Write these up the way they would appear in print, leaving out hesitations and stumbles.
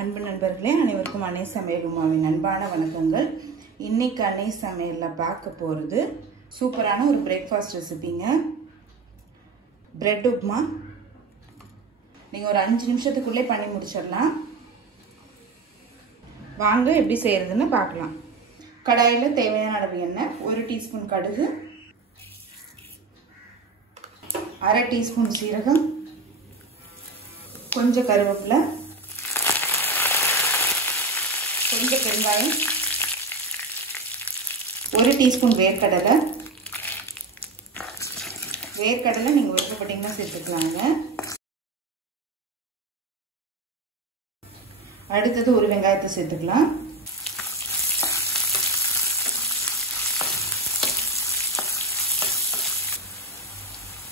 அன்பு நண்பர்களே, அனைவருக்கும் அன்னை சமையல் உமாவின் அன்பான வணக்கங்கள். இன்னைக்கு அன்னை சமையல்ல பார்க்க போறது சூப்பரான ஒரு பிரேக்ஃபாஸ்ட் ரெசிபிங்க. பிரெட் உப்மா. நீங்க ஒரு 5 நிமிஷத்துக்குள்ளே பண்ணி முடிச்சிடலாம். வாங்க எப்படி செய்யறதுன்னு பார்க்கலாம். கடாயில தேவையான அளவு எண்ணெய், 1 டீஸ்பூன் கடுகு, 1/2 டீஸ்பூன் சீரகம், கொஞ்சம் கருவேப்பிலை, கொஞ்சம் பெருங்காயம், 1 டீஸ்பூன் வேர்க்கடலை. வேர்க்கடலை நீங்கள் விருப்பப்பட்டீங்கன்னா சேர்த்துக்கலாங்க. அடுத்தது 1 வெங்காயத்தை சேர்த்துக்கலாம்.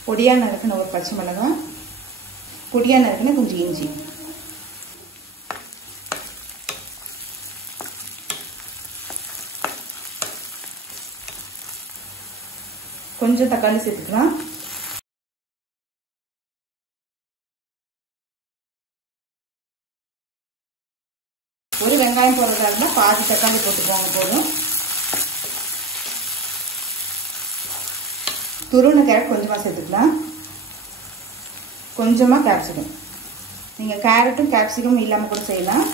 பொடியா நறுக்குன 1 பச்சை மிளகாய், பொடியா நறுக்குன கொஞ்சம் இஞ்சி, கொஞ்சம் தக்காளி சேர்த்துக்கலாம். ஒரு வெங்காயம் போடுறதா இருந்தால் பாதி தக்காளி போட்டுக்கோங்க போதும். துருவன கேரட் கொஞ்சமாக சேர்த்துக்கலாம். கொஞ்சமாக கேப்சிகம். நீங்கள் கேரட்டும் கேப்சிகம் இல்லாமல் கூட செய்யலாம்.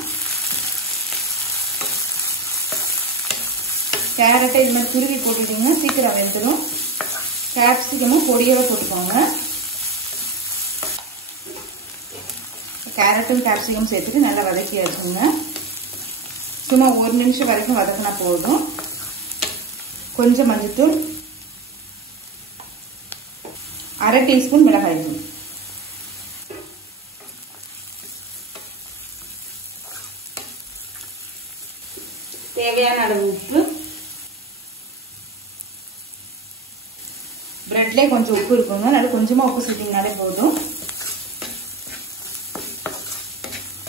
கேரட்டை இது மாதிரி துருவி போட்டுட்டீங்கன்னா சீக்கிரம் வெந்துடும். கேப்சிகமும் பொடியோட போட்டுக்கோங்க. கேரட்டும் கேப்சிகம் சேர்த்துட்டு நல்லா வதக்கி வச்சுக்கோங்க. சும்மா 1 நிமிஷம் வரைக்கும் வதக்கினா போதும். கொஞ்சம் மஞ்சள்தூள், 1/2 டீஸ்பூன் மிளகாய் தூள், தேவையான அளவு உப்பு. பிரெட்லேயே கொஞ்சம் உப்பு இருக்குங்க, அதனால கொஞ்சமாக உப்பு சேர்த்திங்கனாலே போதும்.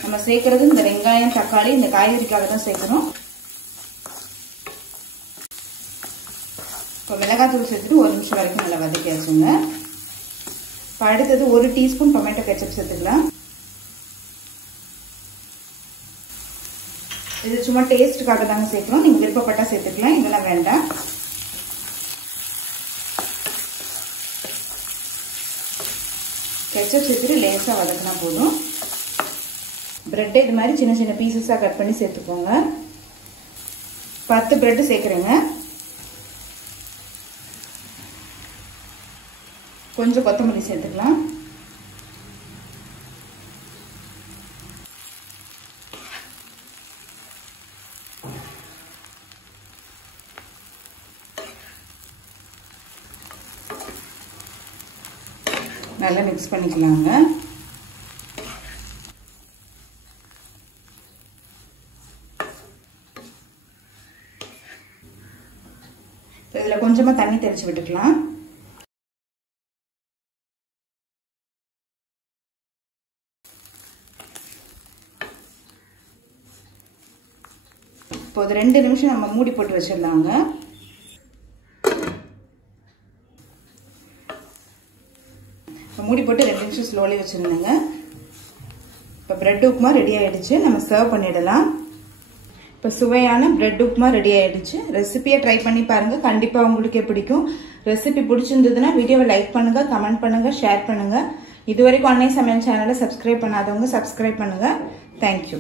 நம்ம சேர்க்கறது இந்த வெங்காயம் தக்காளி இந்த காய்கறிக்காக தான் சேர்க்கணும். இப்போ மிளகாத்தூள் சேர்த்துட்டு 1 நிமிஷம் வரைக்கும் நல்லா வதக்கி வச்சுங்க. இப்போ அடுத்தது 1 டீஸ்பூன் டொமேட்டோ கெச்சப் சேர்த்துக்கலாம். இது சும்மா டேஸ்ட்டுக்காக தாங்க சேர்க்கணும். நீங்கள் விருப்பப்பட்டா சேர்த்துக்கலாம், இதெல்லாம் வேண்டாம். கெச்சப் சேர்த்துட்டு லேசாக வதக்கினா போதும். பிரெட்டை இது மாதிரி சின்ன சின்ன பீசஸாக கட் பண்ணி சேர்த்துக்கோங்க. 10 பிரெட்டு சேர்க்குறேங்க. கொஞ்சம் கொத்தமல்லி சேர்த்துக்கலாம். நல்லா மிக்ஸ் பண்ணிக்கலாங்க. இதில் கொஞ்சமாக தண்ணி தெளிச்சு விட்டுக்கலாம். இப்போ 2 நிமிஷம் நம்ம மூடி போட்டு வச்சிடலாங்க. மூடி போட்டு 2 நிமிஷம் ஸ்லோலி வச்சிருந்தேங்க. இப்போ பிரெட் உப்புமா ரெடி ஆயிடுச்சு. நம்ம சர்வ் பண்ணிடலாம். இப்போ சுவையான பிரெட் உப்புமா ரெடி ஆயிடுச்சு. ரெசிபியை ட்ரை பண்ணி பாருங்க, கண்டிப்பா உங்களுக்கே பிடிக்கும். ரெசிபி பிடிச்சிருந்ததுன்னா வீடியோவை லைக் பண்ணுங்க, கமெண்ட் பண்ணுங்க, ஷேர் பண்ணுங்க. இதுவரைக்கும் அன்னை சமையல் சேனலை சப்ஸ்கிரைப் பண்ணாதவங்க சப்ஸ்கிரைப் பண்ணுங்க. தேங்க்யூ.